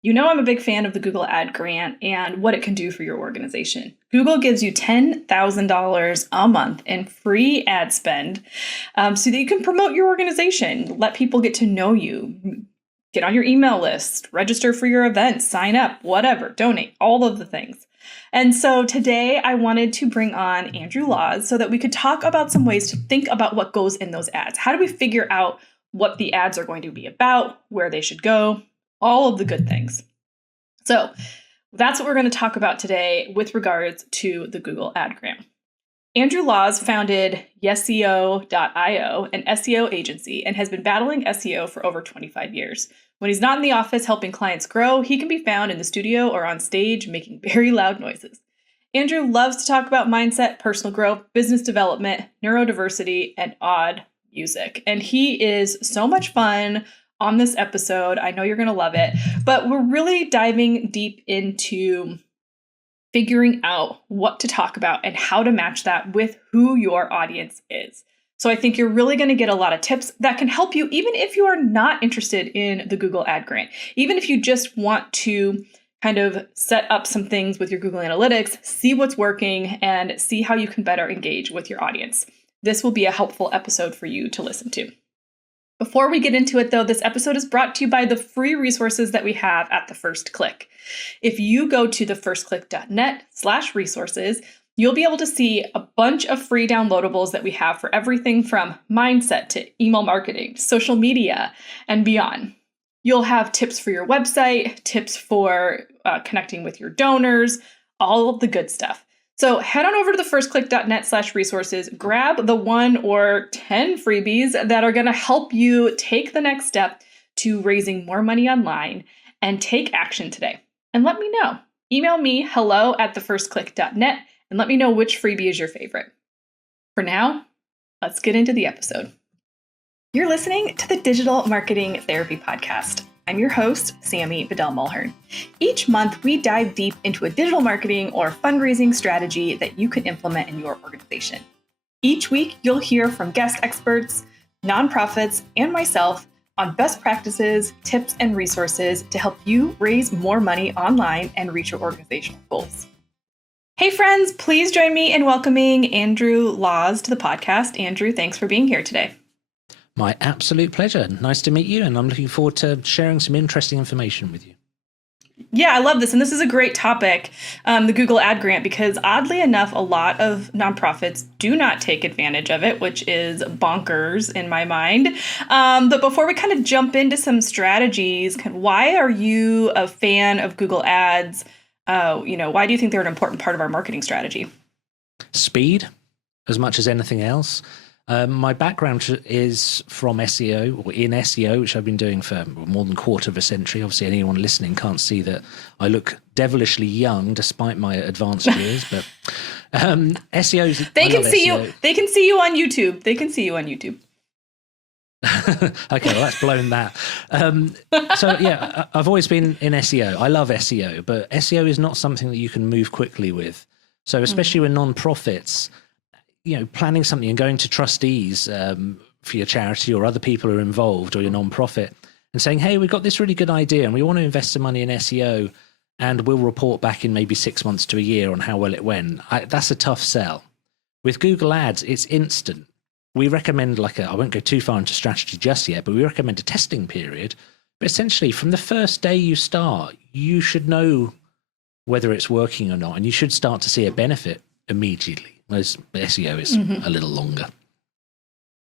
You know I'm a big fan of the Google Ad Grant and what it can do for your organization. Google gives you $10,000 a month in free ad spend so that you can promote your organization, let people get to know you, get on your email list, register for your events, sign up, whatever, donate, all of the things. And so today I wanted to bring on Andrew Laws so that we could talk about some ways to think about what goes in those ads. How do we figure out what the ads are going to be about, where they should go, all of the good things. So that's what we're going to talk about today with regards to the Google Ad Grant. Andrew Laws founded Yeseo.io, an SEO agency, and has been battling SEO for over 25 years. When he's not in the office helping clients grow, he can be found in the studio or on stage making very loud noises. Andrew loves to talk about mindset, personal growth, business development, neurodiversity, and odd music. And he is so much fun on this episode. I know you're going to love it, but we're really diving deep into figuring out what to talk about and how to match that with who your audience is. So I think you're really going to get a lot of tips that can help you, even if you are not interested in the Google Ad Grant, even if you just want to kind of set up some things with your Google Analytics, see what's working, and see how you can better engage with your audience. This will be a helpful episode for you to listen to. Before we get into it, though, this episode is brought to you by the free resources that we have at The First Click. If you go to thefirstclick.net/resources, you'll be able to see a bunch of free downloadables that we have for everything from mindset to email marketing, social media, and beyond. You'll have tips for your website, tips for connecting with your donors, all of the good stuff. So head on over to thefirstclick.net/resources, grab the 1 or 10 freebies that are going to help you take the next step to raising more money online and take action today. And let me know. Email me hello@thefirstclick.net and let me know which freebie is your favorite. For now, let's get into the episode. You're listening to the Digital Marketing Therapy Podcast. I'm your host, Sammy Bedell-Mulhern. Each month, we dive deep into a digital marketing or fundraising strategy that you can implement in your organization. Each week, you'll hear from guest experts, nonprofits, and myself on best practices, tips, and resources to help you raise more money online and reach your organizational goals. Hey friends, please join me in welcoming Andrew Laws to the podcast. Andrew, thanks for being here today. My absolute pleasure. Nice to meet you, and I'm looking forward to sharing some interesting information with you. Yeah, I love this. And this is a great topic, the Google Ad Grant, because oddly enough, a lot of nonprofits do not take advantage of it, which is bonkers in my mind. But before we kind of jump into some strategies, why are you a fan of Google Ads? Why do you think they're an important part of our marketing strategy? Speed, as much as anything else. My background is from SEO, or in SEO, which I've been doing for more than a quarter of a century. Obviously, anyone listening can't see that I look devilishly young despite my advanced years. But SEO. They can see SEO. You. They can see you on YouTube. Okay, well, that's blown that. So yeah, I've always been in SEO. I love SEO, but SEO is not something that you can move quickly with. So especially with nonprofits, planning something and going to trustees for your charity or other people who are involved or your nonprofit and saying, hey, we've got this really good idea and we want to invest some money in SEO and we'll report back in maybe 6 months to a year on how well it went. That's a tough sell. With Google Ads, it's instant. We recommend I won't go too far into strategy just yet, but we recommend a testing period. But essentially, from the first day you start, you should know whether it's working or not, and you should start to see a benefit immediately. Whereas SEO is a little longer.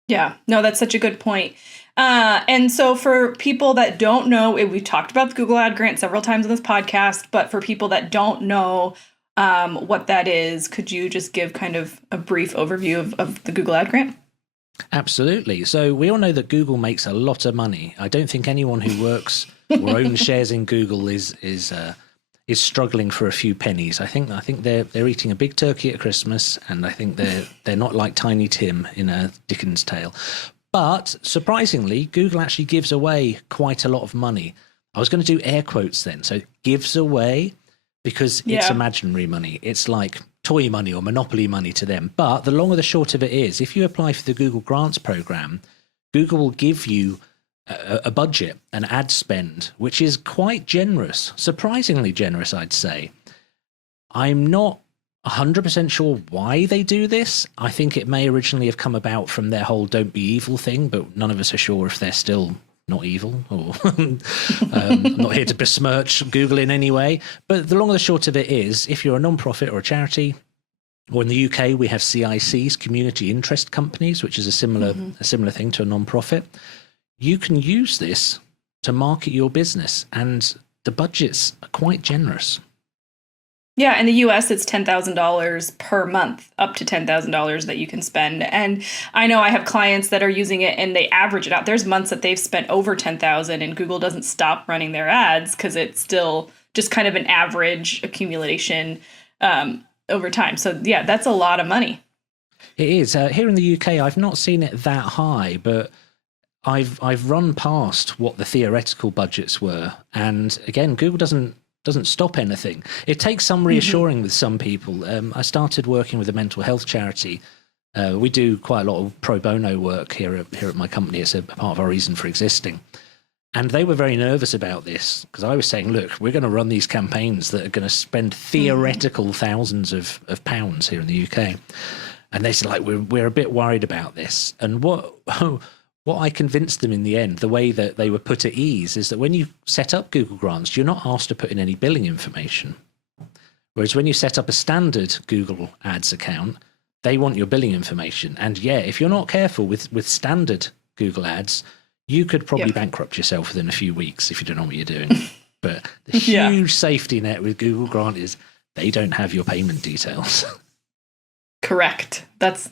Yeah, no, that's such a good point. And so for people that don't know, we've talked about the Google Ad Grant several times on this podcast, but for people that don't know what that is, could you just give kind of a brief overview of the Google Ad Grant? Absolutely. So we all know that Google makes a lot of money. I don't think anyone who works or owns shares in Google is struggling for a few pennies. I think they're eating a big turkey at Christmas, and I think they're not like Tiny Tim in a Dickens tale. But surprisingly, Google actually gives away quite a lot of money. I was going to do air quotes then. So gives away, because it's imaginary money. It's like toy money or monopoly money to them. But the long or the short of it is, if you apply for the Google Grants program, Google will give you a budget, an ad spend, which is quite generous, surprisingly generous, I'd say. I'm not 100% sure why they do this. I think it may originally have come about from their whole "don't be evil" thing, but none of us are sure if they're still not evil, or I'm not here to besmirch Google in any way. But the long and the short of it is, if you're a non-profit or a charity, or in the UK we have CICs, community interest companies, which is a similar thing to a non-profit, you can use this to market your business, and the budgets are quite generous. Yeah, in the US, it's $10,000 per month, up to $10,000 that you can spend. And I know I have clients that are using it and they average it out. There's months that they've spent over $10,000 and Google doesn't stop running their ads because it's still just kind of an average accumulation over time. So yeah, that's a lot of money. It is. Here in the UK, I've not seen it that high, but I've run past what the theoretical budgets were. And again, Google doesn't stop anything. It takes some reassuring with some people. I started working with a mental health charity. We do quite a lot of pro bono work here at my company. It's a part of our reason for existing. And they were very nervous about this because I was saying, look, we're going to run these campaigns that are going to spend theoretical thousands of pounds here in the UK. And they said, like, we're a bit worried about this. And what I convinced them in the end, the way that they were put at ease, is that when you set up Google Grants, you're not asked to put in any billing information. Whereas when you set up a standard Google Ads account, they want your billing information. And yeah, if you're not careful with standard Google Ads, you could probably bankrupt yourself within a few weeks if you don't know what you're doing. But the huge safety net with Google Grant is they don't have your payment details. Correct. That's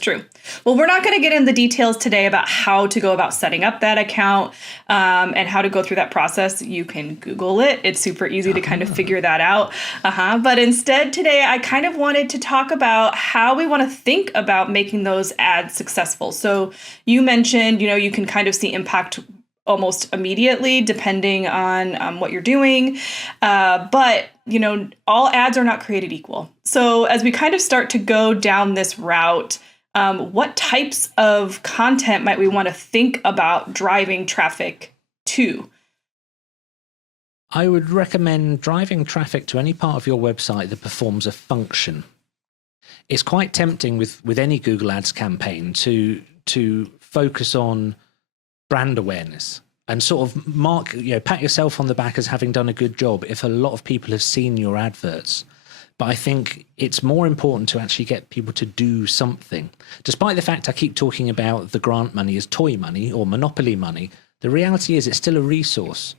true. Well, we're not going to get into the details today about how to go about setting up that account and how to go through that process. You can Google it. It's super easy to kind of figure that out. But instead today, I kind of wanted to talk about how we want to think about making those ads successful. So you mentioned, you can kind of see impact almost immediately depending on what you're doing. But all ads are not created equal. So as we kind of start to go down this route, what types of content might we want to think about driving traffic to? I would recommend driving traffic to any part of your website that performs a function. It's quite tempting with any Google Ads campaign to focus on brand awareness and sort of pat yourself on the back as having done a good job if a lot of people have seen your adverts. But I think it's more important to actually get people to do something. Despite the fact I keep talking about the grant money as toy money or monopoly money, the reality is it's still a resource.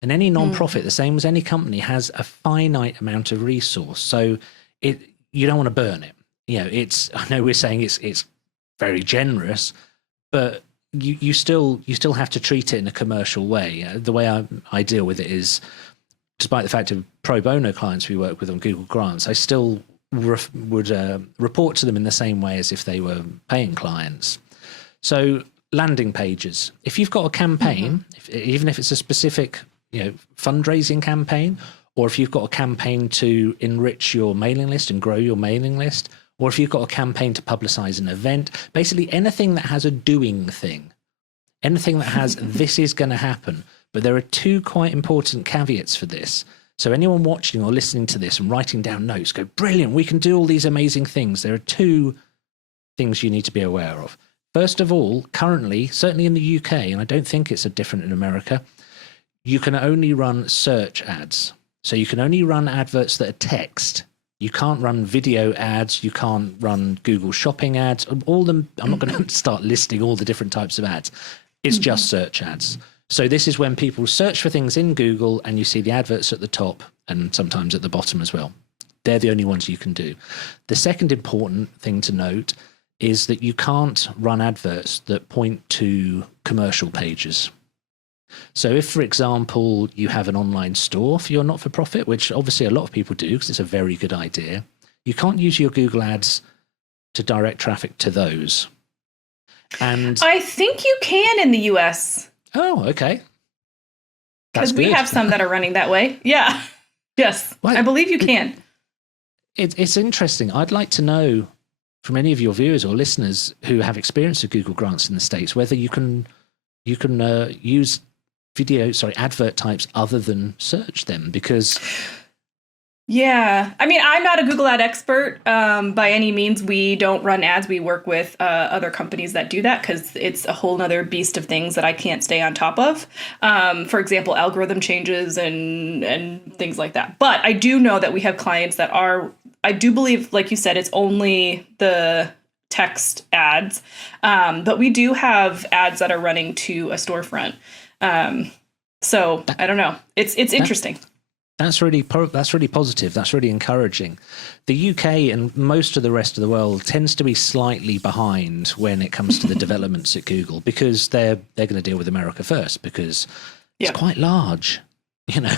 And any non-profit, the same as any company, has a finite amount of resource. So you don't want to burn it. I know we're saying it's very generous, but you still have to treat it in a commercial way. The way I deal with it is, despite the fact of pro bono clients we work with on Google Grants, I still would report to them in the same way as if they were paying clients. So landing pages. If you've got a campaign, even if it's a specific fundraising campaign, or if you've got a campaign to enrich your mailing list and grow your mailing list, or if you've got a campaign to publicize an event, basically anything that has a doing thing, anything that has this is going to happen. But there are two quite important caveats for this. So anyone watching or listening to this and writing down notes, go, brilliant, we can do all these amazing things. There are two things you need to be aware of. First of all, currently, certainly in the UK, and I don't think it's different in America, you can only run search ads. So you can only run adverts that are text. You can't run video ads. You can't run Google shopping ads. All them. I'm not going to start listing all the different types of ads. It's just search ads. So this is when people search for things in Google and you see the adverts at the top and sometimes at the bottom as well. They're the only ones you can do. The second important thing to note is that you can't run adverts that point to commercial pages. So if, for example, you have an online store for your not-for-profit, which obviously a lot of people do because it's a very good idea, you can't use your Google Ads to direct traffic to those. And I think you can in the US. Oh, okay. Because we have some that are running that way. Yeah. Yes. Well, I believe you can. It's interesting. I'd like to know from any of your viewers or listeners who have experience with Google Grants in the States, whether you can you can use advert types other than search them, because yeah, I mean, I'm not a Google ad expert by any means. We don't run ads. We work with other companies that do that, because it's a whole nother beast of things that I can't stay on top of. For example, algorithm changes and things like that. But I do know that we have clients that are, I do believe, like you said, it's only the text ads. But we do have ads that are running to a storefront. So I don't know. It's interesting. That's really positive. That's really encouraging. The UK and most of the rest of the world tends to be slightly behind when it comes to the developments at Google, because they're going to deal with America first, because it's quite large. You know,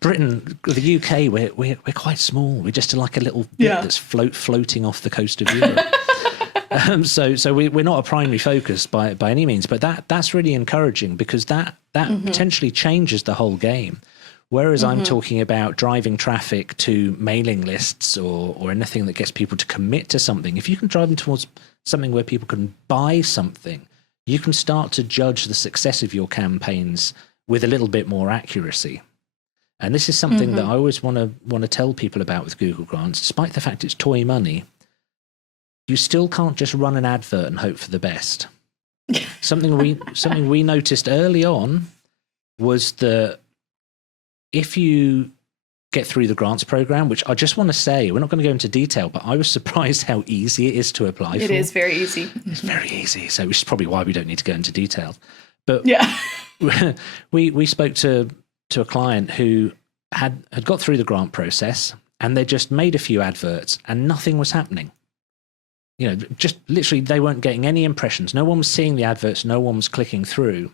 Britain, the UK, we're quite small. We're just like a little bit that's floating off the coast of Europe. So we're not a primary focus by any means, but that's really encouraging, because that potentially changes the whole game. Whereas I'm talking about driving traffic to mailing lists or anything that gets people to commit to something, if you can drive them towards something where people can buy something, you can start to judge the success of your campaigns with a little bit more accuracy. And this is something that I always want to tell people about with Google Grants. Despite the fact it's toy money, you still can't just run an advert and hope for the best. Something we noticed early on was that if you get through the grants program, which I just want to say, we're not going to go into detail, but I was surprised how easy it is to apply for. It is very easy. It's very easy. So which is probably why we don't need to go into detail. But we spoke to a client who had got through the grant process, and they just made a few adverts and nothing was happening. You know, just literally they weren't getting any impressions. No one was seeing the adverts. No one was clicking through.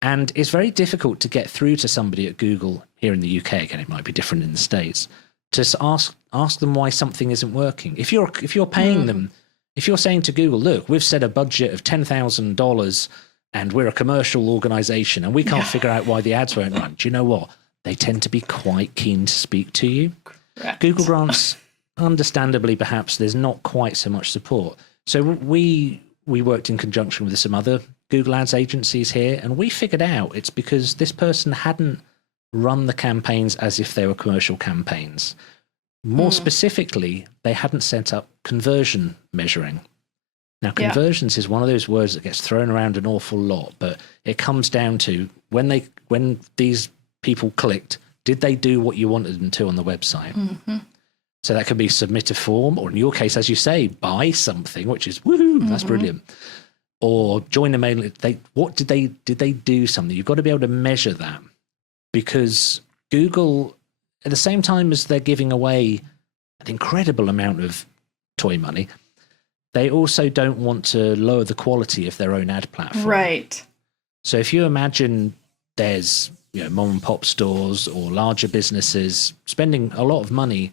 And it's very difficult to get through to somebody at Google here in the UK. Again, it might be different in the States. To ask them why something isn't working. If you're paying them, if you're saying to Google, look, we've set a budget of $10,000 and we're a commercial organization and we can't figure out why the ads won't run. Do you know what? They tend to be quite keen to speak to you. Correct. Google Grants, understandably, perhaps there's not quite so much support. So we worked in conjunction with some other Google Ads agencies here, and we figured out it's because this person hadn't run the campaigns as if they were commercial campaigns. More specifically, they hadn't set up conversion measuring. Now, conversions is one of those words that gets thrown around an awful lot, but it comes down to when these people clicked, did they do what you wanted them to on the website? So that could be submit a form, or in your case, as you say, buy something, which is woohoo, that's brilliant. Or join a mailing list. Did they do something? You've got to be able to measure that, because Google, at the same time as they're giving away an incredible amount of toy money, they also don't want to lower the quality of their own ad platform. Right. So if you imagine there's mom and pop stores or larger businesses spending a lot of money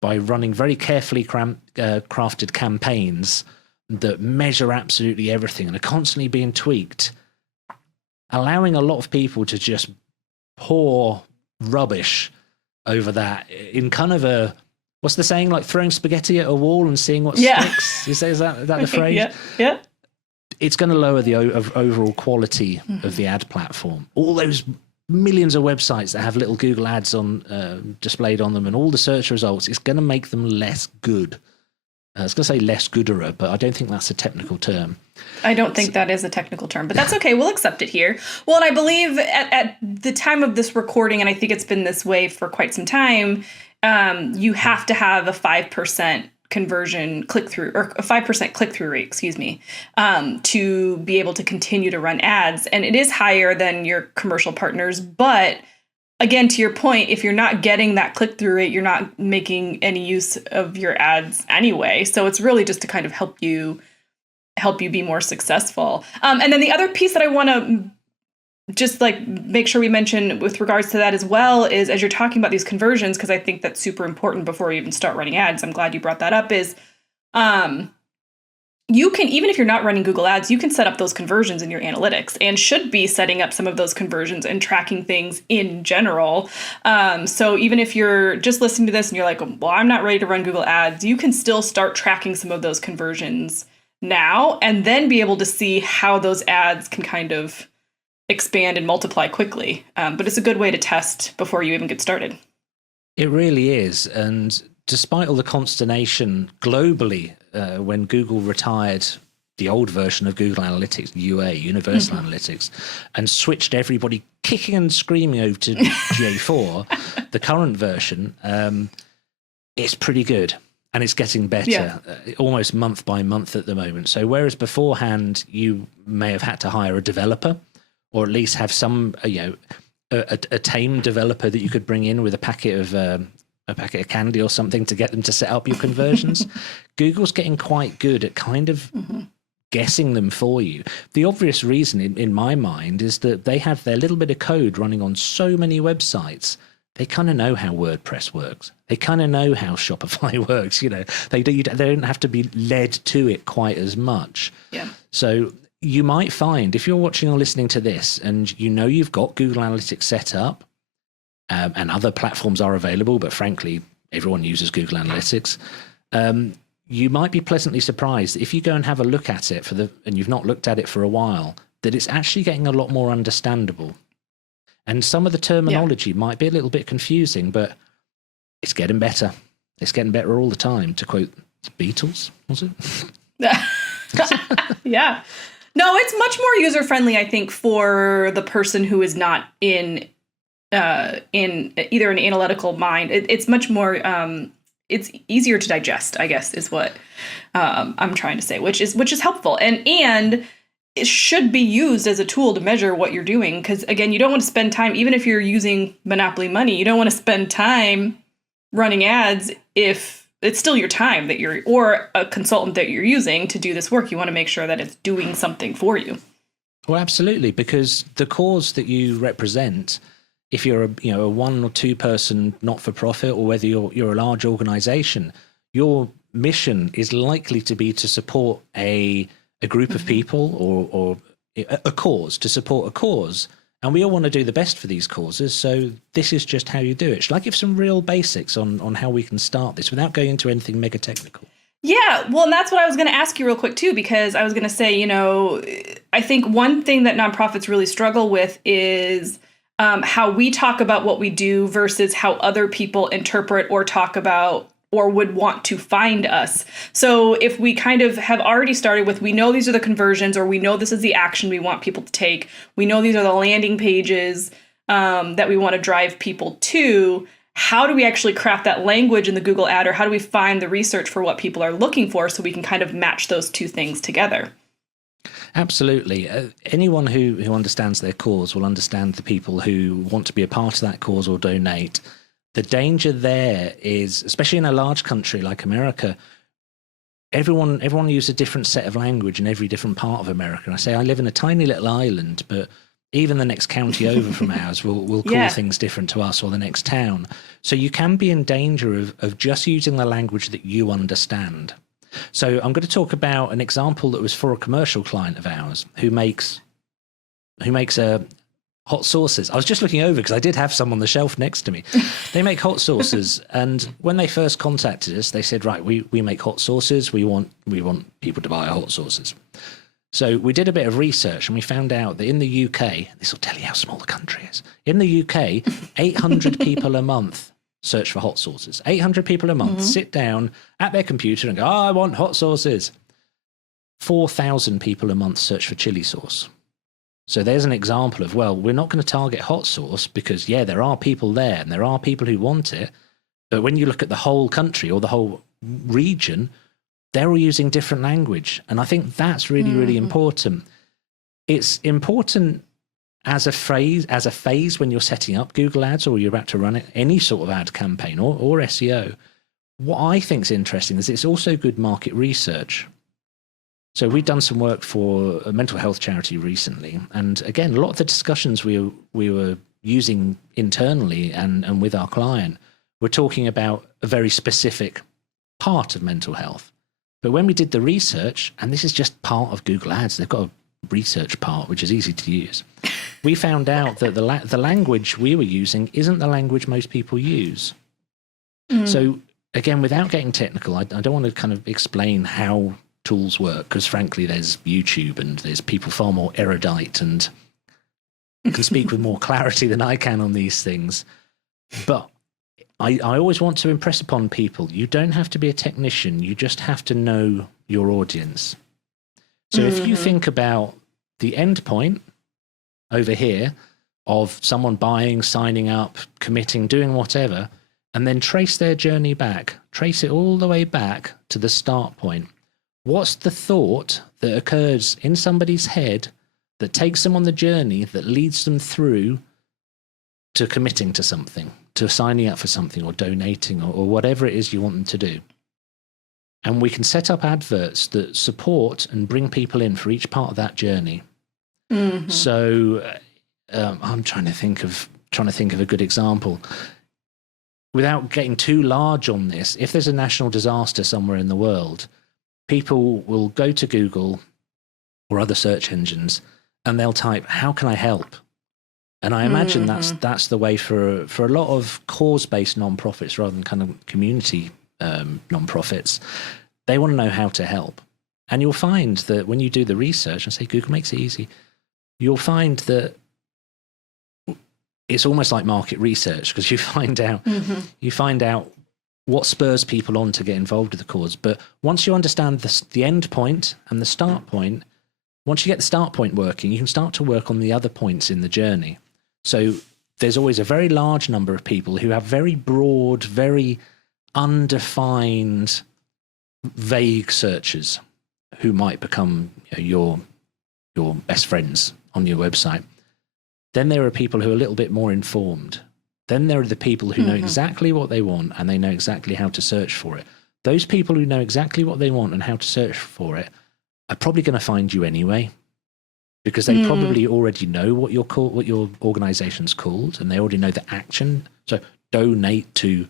by running very carefully crafted campaigns that measure absolutely everything and are constantly being tweaked, allowing a lot of people to just pour rubbish over that in kind of a, what's the saying, like throwing spaghetti at a wall and seeing what sticks? Is that the phrase? Yeah. It's going to lower the overall quality of the ad platform. All those millions of websites that have little Google ads on displayed on them and all the search results, it's going to make them less good. I was going to say less gooder, but I don't think that's a technical term. I don't think that is a technical term, but that's okay. We'll accept it here. Well, and I believe at the time of this recording, and I think it's been this way for quite some time, you have to have a 5% conversion click-through, or a 5% click-through rate, to be able to continue to run ads. And it is higher than your commercial partners, but again, to your point, if you're not getting that click-through rate, you're not making any use of your ads anyway. So it's really just to kind of help you be more successful. And then the other piece that I want to just make sure we mention with regards to that as well is, as you're talking about these conversions, because I think that's super important before we even start running ads. I'm glad you brought that up. Is you can, even if you're not running Google Ads, you can set up those conversions in your analytics, and should be setting up some of those conversions and tracking things in general. So even if you're just listening to this and you're like, well, I'm not ready to run Google Ads, you can still start tracking some of those conversions now and then be able to see how those ads can kind of expand and multiply quickly. But it's a good way to test before you even get started. It really is. And despite all the consternation globally, when Google retired the old version of Google Analytics, UA, Universal Analytics, and switched everybody kicking and screaming over to GA4, the current version, it's pretty good. And it's getting better, almost month by month at the moment. So whereas beforehand you may have had to hire a developer, or at least have some, a tame developer that you could bring in with a packet of candy or something to get them to set up your conversions, Google's getting quite good at kind of guessing them for you. The obvious reason in my mind is that they have their little bit of code running on so many websites. They kind of know how WordPress works. They kind of know how Shopify works. They don't have to be led to it quite as much. Yeah. So you might find, if you're watching or listening to this and you've got Google Analytics set up, and other platforms are available, but frankly, everyone uses Google Analytics, you might be pleasantly surprised if you go and have a look at it and you've not looked at it for a while, that it's actually getting a lot more understandable. And some of the terminology might be a little bit confusing, but it's getting better. It's getting better all the time, to quote Beatles, was it? Yeah. No, it's much more user-friendly, I think, for the person who is not in either an analytical mind. It's much more, it's easier to digest, I guess, is what I'm trying to say, which is helpful. And it should be used as a tool to measure what you're doing. Because again, you don't want to spend time, even if you're using Monopoly money, you don't want to spend time running ads if it's still your time or a consultant that you're using to do this work. You want to make sure that it's doing something for you. Well, absolutely, because the cause that you represent, if you're a 1 or 2 person not-for-profit, or whether you're a large organization, your mission is likely to be to support a group of people or a cause, to support a cause. And we all want to do the best for these causes. So this is just how you do it. Shall I give some real basics on how we can start this without going into anything mega technical? Yeah, well, and that's what I was going to ask you real quick, too, because I was going to say, I think one thing that nonprofits really struggle with is how we talk about what we do versus how other people interpret or talk about or would want to find us. So if we kind of have already started with, we know these are the conversions, or we know this is the action we want people to take, we know these are the landing pages that we want to drive people to, how do we actually craft that language in the Google ad, or how do we find the research for what people are looking for so we can kind of match those two things together? Absolutely. Anyone who understands their cause will understand the people who want to be a part of that cause or donate. The danger there is, especially in a large country like America, everyone uses a different set of language in every different part of America. And I say I live in a tiny little island, but even the next county over from ours will call things different to us, or the next town. So you can be in danger of just using the language that you understand. So I'm going to talk about an example that was for a commercial client of ours who makes hot sauces. I was just looking over because I did have some on the shelf next to me. They make hot sauces, and when they first contacted us, they said, "Right, we make hot sauces. We want people to buy our hot sauces." So we did a bit of research, and we found out that in the UK, this will tell you how small the country is. In the UK, 800 people a month search for hot sauces. 800 people a month sit down at their computer and go, "Oh, I want hot sauces." 4,000 people a month search for chili sauce. So there's an example of, well, we're not going to target hot sauce because, there are people there and there are people who want it. But when you look at the whole country or the whole region, they're all using different language. And I think that's really, really important. It's important as a phase when you're setting up Google Ads or you're about to run any sort of ad campaign or SEO. What I think is interesting is it's also good market research. So we've done some work for a mental health charity recently. And again, a lot of the discussions we were using internally and with our client were talking about a very specific part of mental health. But when we did the research, and this is just part of Google Ads, they've got a research part, which is easy to use. We found out that the language we were using isn't the language most people use. So again, without getting technical, I don't want to kind of explain how tools work, because frankly, there's YouTube and there's people far more erudite and can speak with more clarity than I can on these things. But I always want to impress upon people, you don't have to be a technician, you just have to know your audience. So if you think about the end point over here of someone buying, signing up, committing, doing whatever, and then trace their journey back, trace it all the way back to the start point. What's the thought that occurs in somebody's head that takes them on the journey, that leads them through to committing to something, to signing up for something or donating or whatever it is you want them to do? And we can set up adverts that support and bring people in for each part of that journey. So I'm trying to think of a good example. Without getting too large on this, if there's a national disaster somewhere in the world, people will go to Google or other search engines and they'll type, how can I help? And I imagine that's the way for a lot of cause-based nonprofits rather than kind of community nonprofits. They want to know how to help. And you'll find that when you do the research and say Google makes it easy, you'll find that it's almost like market research, because you find out what spurs people on to get involved with the cause. But once you understand the end point and the start point, once you get the start point working, you can start to work on the other points in the journey. So there's always a very large number of people who have very broad, very undefined, vague searches who might become your best friends on your website. Then there are people who are a little bit more informed. Then there are the people who know exactly what they want and they know exactly how to search for it. Those people who know exactly what they want and how to search for it are probably going to find you anyway, because they probably already know what your organization's called, and they already know the action. So donate to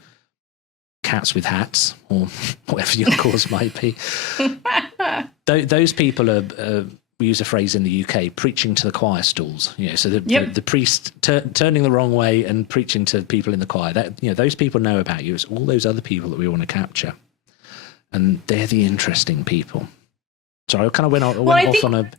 Cats with Hats or whatever your cause might be. Those people are, we use a phrase in the UK, preaching to the choir stalls. So the priest turning the wrong way and preaching to people in the choir. That those people know about you. It's all those other people that we want to capture, and they're the interesting people. So I kind of went off on a.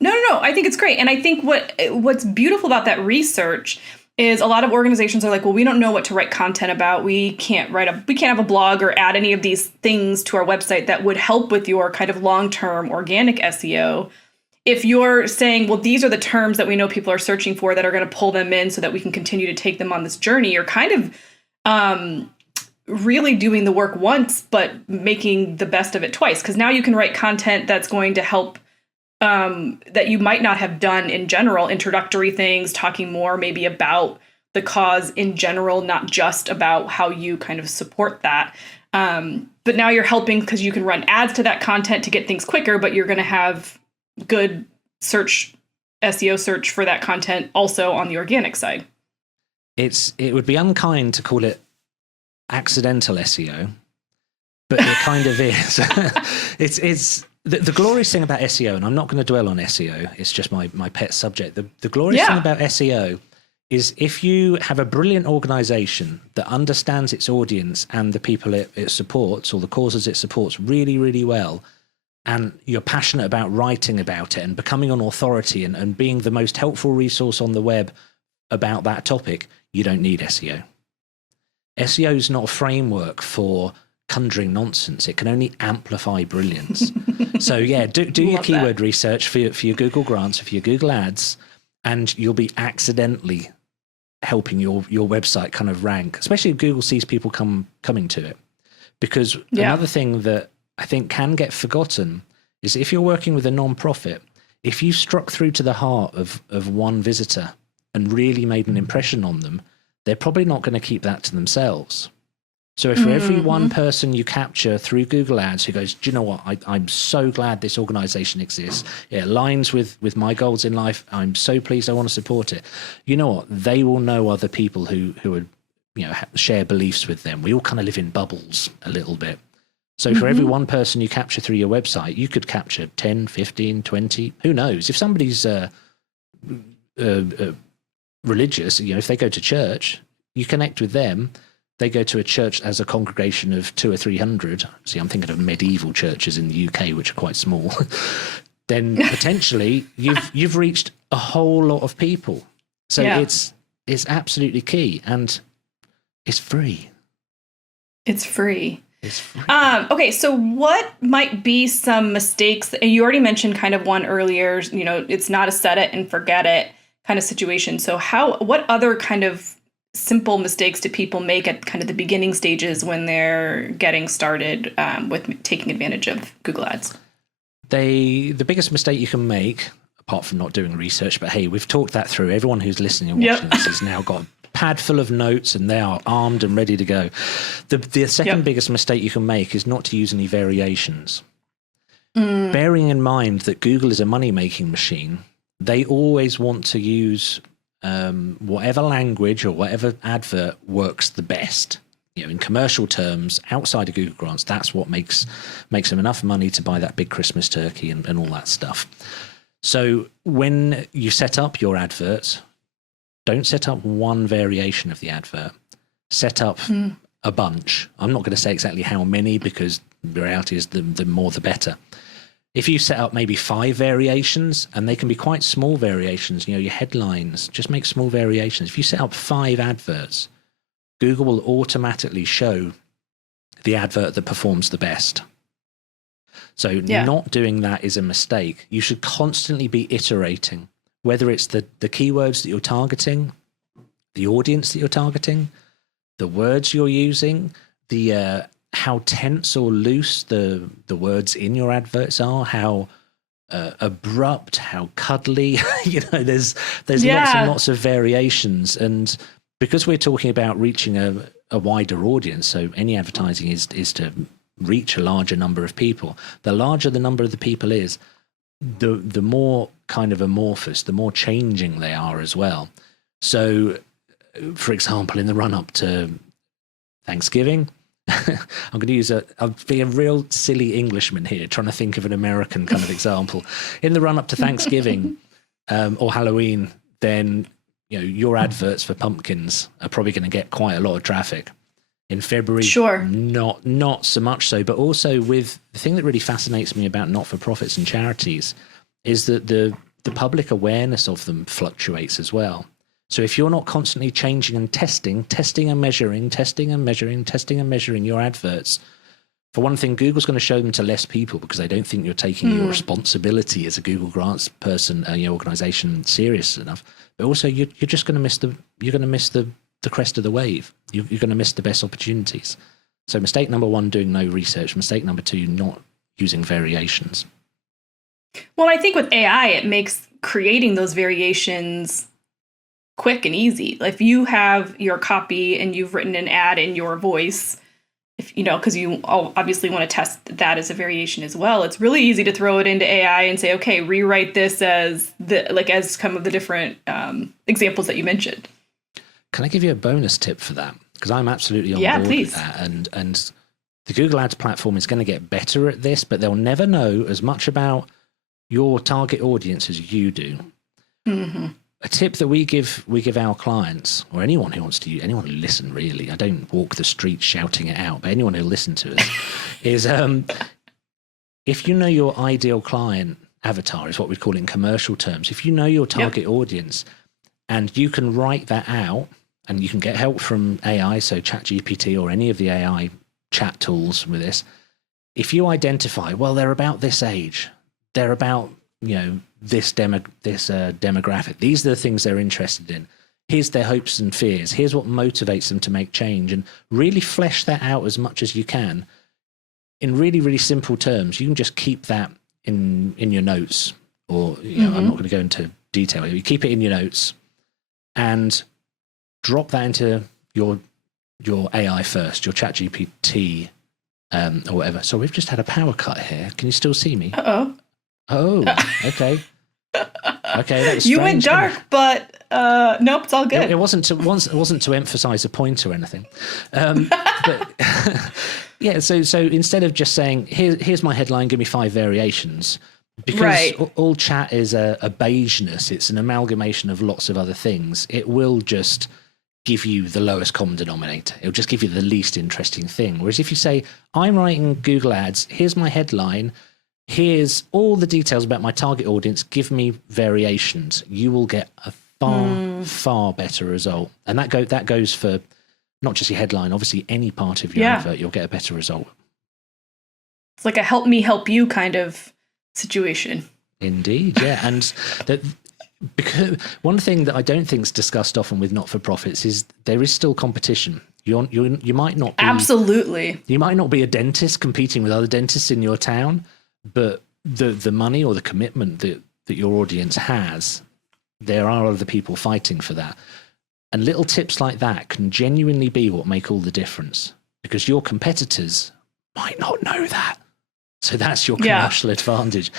No. I think it's great, and I think what's beautiful about that research is a lot of organizations are like, well, we don't know what to write content about. We can't have a blog or add any of these things to our website that would help with your kind of long-term organic SEO. If you're saying, well, these are the terms that we know people are searching for that are going to pull them in so that we can continue to take them on this journey, you're kind of really doing the work once, but making the best of it twice. Because now you can write content that's going to help that you might not have done in general, introductory things, talking more maybe about the cause in general, not just about how you kind of support that. But now you're helping because you can run ads to that content to get things quicker, but you're going to have good SEO search for that content also on the organic side. It would be unkind to call it accidental SEO, but it kind of is. It's the glorious thing about SEO, and I'm not going to dwell on SEO, it's just my pet subject. The glorious thing about SEO is if you have a brilliant organization that understands its audience and the people it supports or the causes it supports really, really well, and you're passionate about writing about it and becoming an authority and being the most helpful resource on the web about that topic, you don't need SEO. SEO is not a framework for conjuring nonsense. It can only amplify brilliance. So do your keyword research for your Google grants, for your Google ads, and you'll be accidentally helping your website kind of rank, especially if Google sees people coming to it. Because another thing that I think can get forgotten is if you're working with a non-profit, if you struck through to the heart of one visitor and really made an impression on them, they're probably not going to keep that to themselves. So if for every one person you capture through Google Ads who goes, do you know what, I'm so glad this organization exists. It aligns with my goals in life. I'm so pleased I want to support it. You know what? They will know other people who are, share beliefs with them. We all kind of live in bubbles a little bit. So for every one person you capture through your website, you could capture 10, 15, 20, who knows? If somebody's religious, if they go to church, you connect with them. they go to a church as a congregation of 200 or 300. See, I'm thinking of medieval churches in the UK, which are quite small. Then potentially you've reached a whole lot of people. So it's absolutely key, and it's free. It's free. It's free. Okay, so what might be some mistakes? You already mentioned kind of one earlier, it's not a set it and forget it kind of situation. So what other kind of simple mistakes do people make at kind of the beginning stages when they're getting started with taking advantage of Google Ads? The biggest mistake you can make, apart from not doing research, but hey, we've talked that through. Everyone who's listening and watching this has now got a pad full of notes and they are armed and ready to go. The second biggest mistake you can make is not to use any variations. Bearing in mind that Google is a money-making machine, they always want to use whatever language or whatever advert works the best. In commercial terms, outside of Google Grants, that's what makes them enough money to buy that big Christmas turkey and all that stuff. So when you set up your adverts, don't set up one variation of the advert. Set up a bunch. I'm not going to say exactly how many, because the reality is the more the better. If you set up maybe 5 variations, and they can be quite small variations, your headlines, just make small variations. If you set up 5 adverts, Google will automatically show the advert that performs the best. So not doing that is a mistake. You should constantly be iterating, whether it's the keywords that you're targeting, the audience that you're targeting, the words you're using, the how tense or loose the words in your adverts are, how abrupt, how cuddly. There's lots and lots of variations. And because we're talking about reaching a wider audience, so any advertising is to reach a larger number of people. The larger the number of the people is, the more kind of amorphous, the more changing they are as well. So, for example, in the run-up to Thanksgiving, I'm going to use I'll be a real silly Englishman here, trying to think of an American kind of example. In the run-up to Thanksgiving or Halloween, then your adverts for pumpkins are probably going to get quite a lot of traffic. In February, not so much so. But also, with the thing that really fascinates me about not-for-profits and charities is that the public awareness of them fluctuates as well. So if you're not constantly changing and testing and measuring your adverts, for one thing, Google's going to show them to less people because they don't think you're taking your responsibility as a Google Grants person, your organization, serious enough. But also, you're just going to miss the crest of the wave. You're going to miss the best opportunities. So mistake number 1, doing no research. Mistake number 2, not using variations. Well, I think with AI, it makes creating those variations quick and easy. If you have your copy and you've written an ad in your voice, because you obviously want to test that as a variation as well, it's really easy to throw it into AI and say, okay, rewrite this as some of the different examples that you mentioned. Can I give you a bonus tip for that? Because I'm absolutely on board with that. And the Google Ads platform is going to get better at this, but they'll never know as much about your target audience as you do. Mm-hmm. A tip that we give our clients, or anyone who listen, really, I don't walk the street shouting it out, but anyone who'll listen to us, is if you know your ideal client avatar, is what we call it in commercial terms. If you know your target audience and you can write that out, and you can get help from AI, so ChatGPT or any of the AI chat tools with this. If you identify, well, they're about this age, they're about this demographic. These are the things they're interested in. Here's their hopes and fears. Here's what motivates them to make change, and really flesh that out as much as you can in really, really simple terms. You can just keep that in your notes, or I'm not going to go into detail. You keep it in your notes and drop that into your AI first, your ChatGPT or whatever. So we've just had a power cut here. Can you still see me? Uh-oh. Oh, okay. Okay, that was you went dark, but nope, it's all good. It wasn't to emphasize a point or anything. But yeah, so instead of just saying, here's my headline, give me 5 variations, because all chat is a beigeness, it's an amalgamation of lots of other things. It will just give you the lowest common denominator. It'll just give you the least interesting thing. Whereas if you say, I'm writing Google Ads, here's my headline, here's all the details about my target audience, give me variations, you will get a far better result. And that goes for not just your headline, obviously any part of your advert, you'll get a better result. It's like a help me help you kind of situation. Indeed, yeah. And because one thing that I don't think is discussed often with not-for-profits is there is still competition. You might not be, absolutely. You might not be a dentist competing with other dentists in your town, but the money or the commitment that your audience has, there are other people fighting for that. And little tips like that can genuinely be what make all the difference, because your competitors might not know that. So that's your commercial advantage.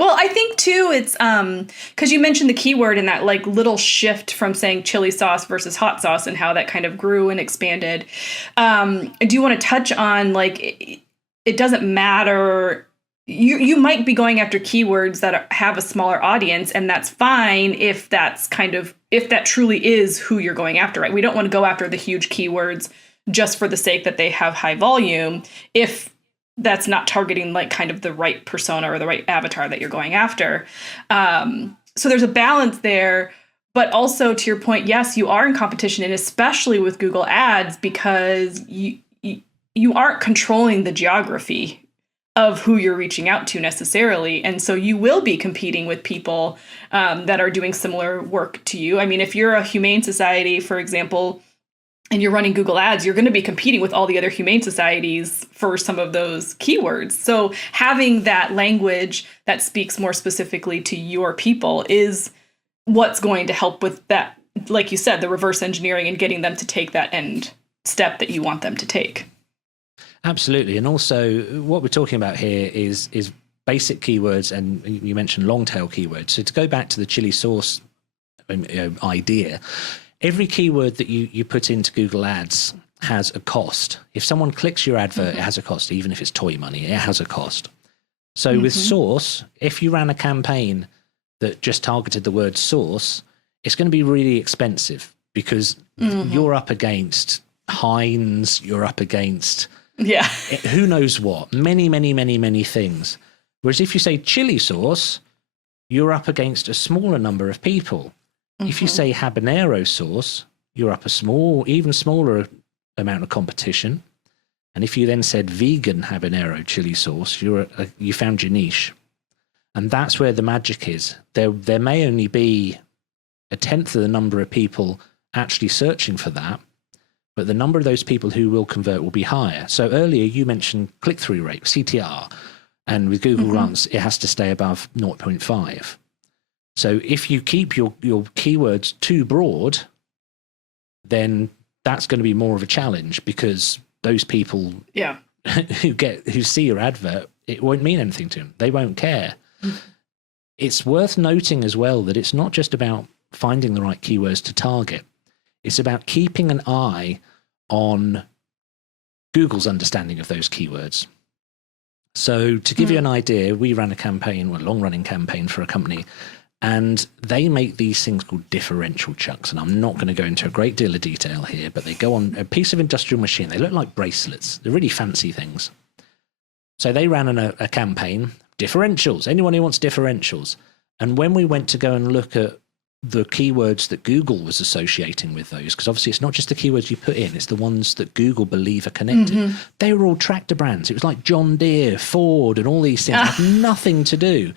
Well, I think too, it's because you mentioned the keyword and that like little shift from saying chili sauce versus hot sauce and how that kind of grew and expanded. Do you want to touch on like it doesn't matter? You might be going after keywords that have a smaller audience, and that's fine if that truly is who you're going after, right? We don't want to go after the huge keywords just for the sake that they have high volume if that's not targeting like kind of the right persona or the right avatar that you're going after. So there's a balance there, but also to your point, yes, you are in competition, and especially with Google Ads, because you aren't controlling the geography of who you're reaching out to necessarily. And so you will be competing with people that are doing similar work to you. I mean, if you're a humane society, for example, and you're running Google Ads, you're going to be competing with all the other humane societies for some of those keywords. So having that language that speaks more specifically to your people is what's going to help with that, like you said, the reverse engineering and getting them to take that end step that you want them to take. Absolutely. And also what we're talking about here is basic keywords, and you mentioned long tail keywords. So to go back to the chili sauce idea, every keyword that you put into Google Ads has a cost. If someone clicks your advert, it has a cost. Even if it's toy money, it has a cost. So with sauce, if you ran a campaign that just targeted the word sauce, it's going to be really expensive because you're up against Heinz, you're up against who knows what, many things. Whereas if you say chili sauce, you're up against a smaller number of people. If you say habanero sauce, you're up even smaller amount of competition. And if you then said vegan habanero chili sauce, you found your niche. And that's where the magic is. There may only be a tenth of the number of people actually searching for that, but the number of those people who will convert will be higher. So earlier you mentioned click-through rate, CTR, and with Google Runs, it has to stay above 0.5. So if you keep your keywords too broad, then that's going to be more of a challenge, because those people who see your advert, it won't mean anything to them. They won't care. It's worth noting as well that it's not just about finding the right keywords to target. It's about keeping an eye on Google's understanding of those keywords. So to give you an idea, we ran a long-running campaign for a company, and they make these things called differential chucks. And I'm not going to go into a great deal of detail here, but they go on a piece of industrial machine. They look like bracelets. They're really fancy things. So they ran a campaign, differentials, anyone who wants differentials. And when we went to go and look at the keywords that Google was associating with those, because obviously it's not just the keywords you put in, it's the ones that Google believe are connected. They were all tractor brands. It was like John Deere, Ford, and all these things had nothing to do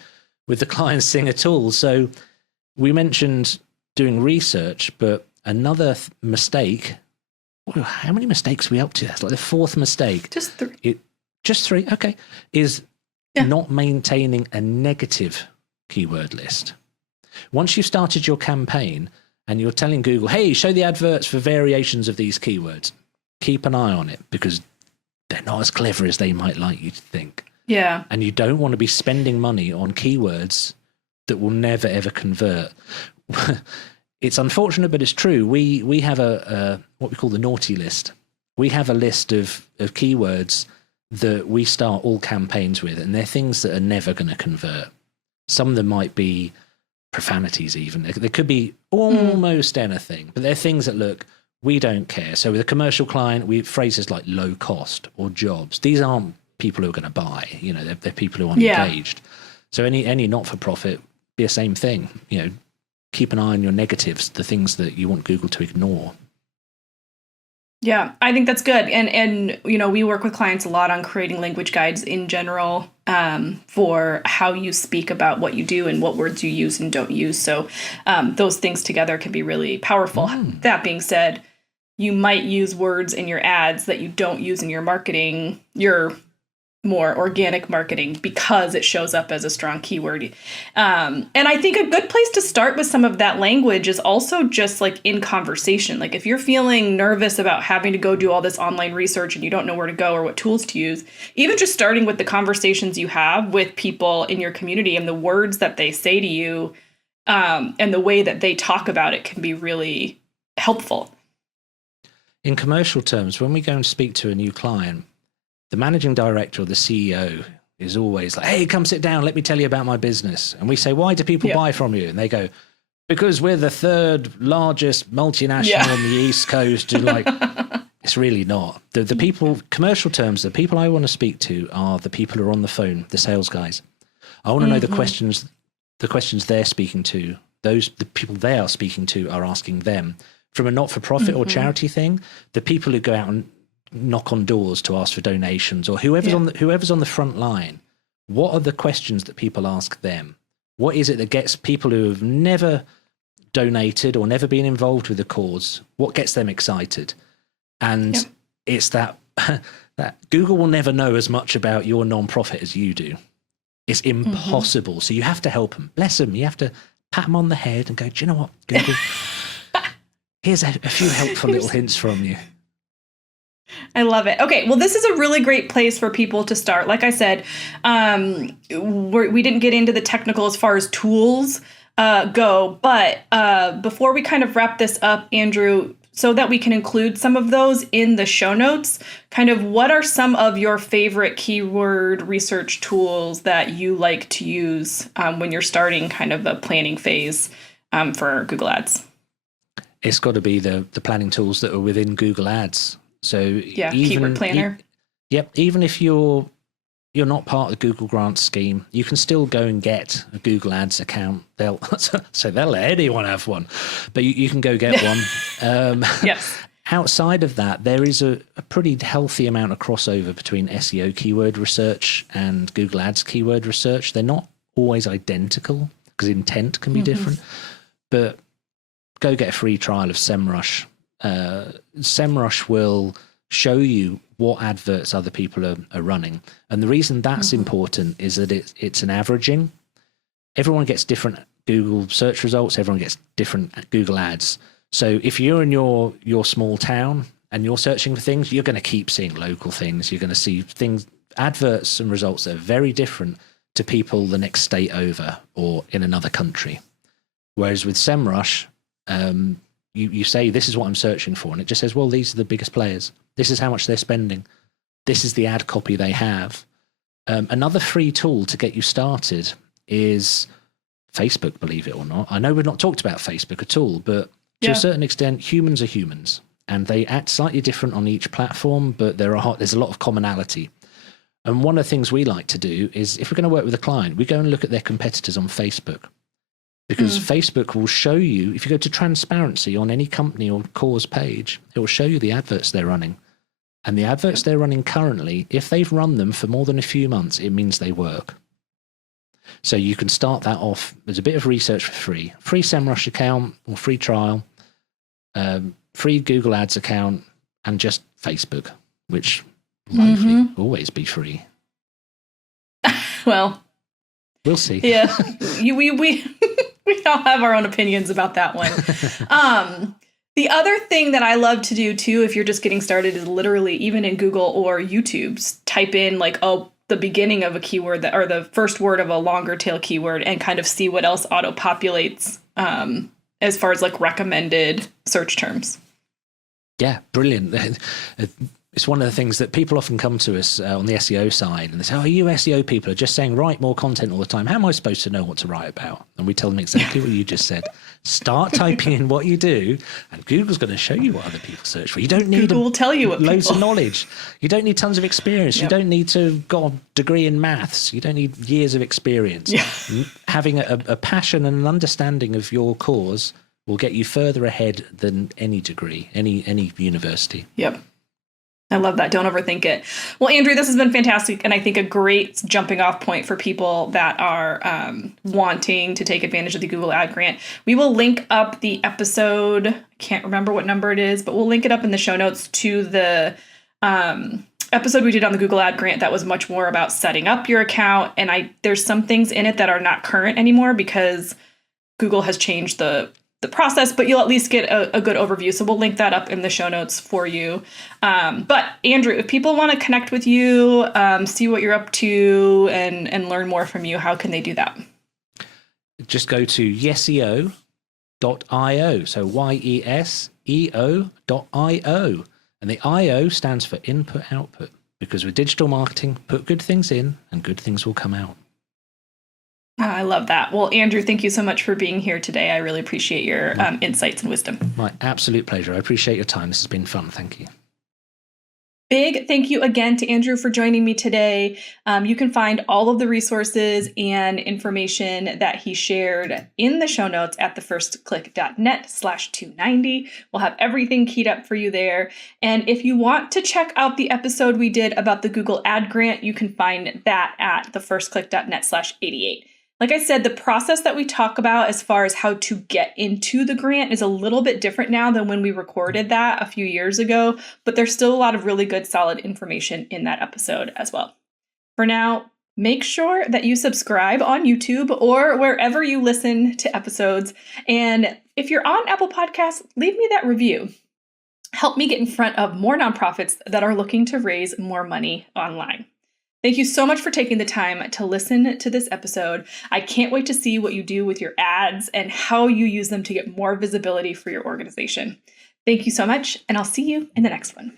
with the client's thing at all. So we mentioned doing research, but another mistake, how many mistakes are we up to? That's like the fourth mistake. Just three, okay, is not maintaining a negative keyword list. Once you've started your campaign and you're telling Google, hey, show the adverts for variations of these keywords, keep an eye on it, because they're not as clever as they might like you to think. Yeah. And you don't want to be spending money on keywords that will never, ever convert. It's unfortunate, but it's true. We have a what we call the naughty list. We have a list of keywords that we start all campaigns with, and they're things that are never going to convert. Some of them might be profanities even. There could be almost anything, but they're things that look, we don't care. So with a commercial client, we phrases like low cost or jobs. These aren't people who are going to buy, they're people who aren't engaged. So any not-for-profit, be the same thing. Keep an eye on your negatives, the things that you want Google to ignore. Yeah, I think that's good. And we work with clients a lot on creating language guides in general for how you speak about what you do and what words you use and don't use. So those things together can be really powerful. That being said, you might use words in your ads that you don't use in your marketing, your more organic marketing, because it shows up as a strong keyword. And I think a good place to start with some of that language is also just like in conversation. Like if you're feeling nervous about having to go do all this online research and you don't know where to go or what tools to use, even just starting with the conversations you have with people in your community and the words that they say to you and the way that they talk about it can be really helpful. In commercial terms, when we go and speak to a new client, the managing director or the CEO is always like, hey, come sit down. Let me tell you about my business. And we say, why do people buy from you? And they go, because we're the third largest multinational on the East Coast. And like, it's really not. The people, commercial terms, the people I want to speak to are the people who are on the phone, the sales guys. I want to know the questions they're speaking to. The people they are speaking to are asking them. From a not-for-profit or charity thing, the people who go out and knock on doors to ask for donations, or whoever's on the front line, what are the questions that people ask them? What is it that gets people who have never donated or never been involved with the cause, what gets them excited? And it's that Google will never know as much about your non-profit as you do. It's impossible. So you have to help them. Bless them. You have to pat them on the head and go, do you know what, Google? Here's a few helpful little hints from you. I love it. Okay, well, this is a really great place for people to start. Like I said, we didn't get into the technical as far as tools go, but before we kind of wrap this up, Andrew, so that we can include some of those in the show notes, kind of what are some of your favorite keyword research tools that you like to use when you're starting kind of the planning phase for Google Ads? It's got to be the planning tools that are within Google Ads. So keyword planner. Even if you're not part of the Google Grants scheme, you can still go and get a Google Ads account. They'll let anyone have one, but you can go get one. Yes. Outside of that, there is a pretty healthy amount of crossover between SEO keyword research and Google Ads keyword research. They're not always identical because intent can be different, but go get a free trial of SEMrush. SEMrush will show you what adverts other people are running. And the reason that's important is that it's an averaging. Everyone gets different Google search results. Everyone gets different Google ads. So if you're in your small town and you're searching for things, you're going to keep seeing local things. You're going to see things, adverts and results that are very different to people the next state over or in another country. Whereas with SEMrush, you say, this is what I'm searching for. And it just says, well, these are the biggest players. This is how much they're spending. This is the ad copy they have. Another free tool to get you started is Facebook, believe it or not. I know we've not talked about Facebook at all, but to a certain extent, humans are humans. And they act slightly different on each platform, but there's a lot of commonality. And one of the things we like to do is, if we're going to work with a client, we go and look at their competitors on Facebook. Because Facebook will show you, if you go to transparency on any company or cause page, it will show you the adverts they're running. And the adverts they're running currently, if they've run them for more than a few months, it means they work. So you can start that off as a bit of research for free. Free SEMrush account or free trial, free Google Ads account, and just Facebook, which will hopefully always be free. Well, we'll see. Yeah, we all have our own opinions about that one. The other thing that I love to do too, if you're just getting started, is literally even in Google or YouTube, type in like the beginning of a keyword or the first word of a longer tail keyword and kind of see what else auto populates as far as like recommended search terms. Yeah, brilliant. it's one of the things that people often come to us on the SEO side and they say, oh, you SEO people are just saying write more content all the time. How am I supposed to know what to write about? And we tell them exactly what you just said. Start typing in what you do and Google's going to show you what other people search for. You don't need Google will tell you what loads of knowledge. You don't need tons of experience. Yep. You don't need to go a degree in maths. You don't need years of experience. Yeah. Having a passion and an understanding of your cause will get you further ahead than any degree, any university. Yep. I love that. Don't overthink it. Well, Andrew, this has been fantastic. And I think a great jumping off point for people that are wanting to take advantage of the Google Ad Grant. We will link up the episode. I can't remember what number it is, but we'll link it up in the show notes to the episode we did on the Google Ad Grant that was much more about setting up your account. And there's some things in it that are not current anymore because Google has changed the process, but you'll at least get a good overview. So we'll link that up in the show notes for you. But Andrew, if people want to connect with you, see what you're up to and learn more from you, how can they do that? Just go to yeseo.io. So YESEO.io. And the IO stands for input output, because with digital marketing, put good things in and good things will come out. I love that. Well, Andrew, thank you so much for being here today. I really appreciate your insights and wisdom. My absolute pleasure. I appreciate your time. This has been fun. Thank you. Big thank you again to Andrew for joining me today. You can find all of the resources and information that he shared in the show notes at thefirstclick.net/290. We'll have everything keyed up for you there. And if you want to check out the episode we did about the Google Ad Grant, you can find that at thefirstclick.net/88. Like I said, the process that we talk about as far as how to get into the grant is a little bit different now than when we recorded that a few years ago, but there's still a lot of really good, solid information in that episode as well. For now, make sure that you subscribe on YouTube or wherever you listen to episodes. And if you're on Apple Podcasts, leave me that review. Help me get in front of more nonprofits that are looking to raise more money online. Thank you so much for taking the time to listen to this episode. I can't wait to see what you do with your ads and how you use them to get more visibility for your organization. Thank you so much, and I'll see you in the next one.